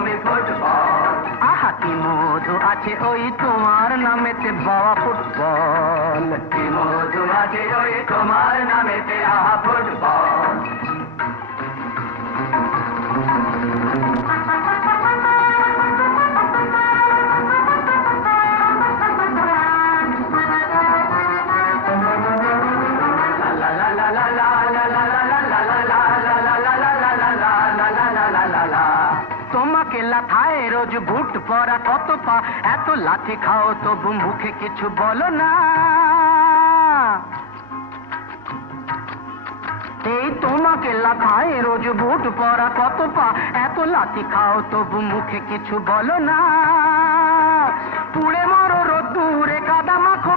তুমি ফুটবল। আহা কি মধু আছে ওই তোমার নামেতে বাবা ফুটবল। কি মধু আছে ওই তোমার নামেতে আহা ফুটবল। তোমাকে লাথায় রোজ বুট পরা কত পা, এত লাথি খাও তবু মুখে কিছু বলো না। এই তোমাকে লাথায় রোজ বুট পরা কত পা, এত লাথি খাও তবু মুখে কিছু বলো না। পুড়ে মরো রোদ্দুরে কাদা মাখো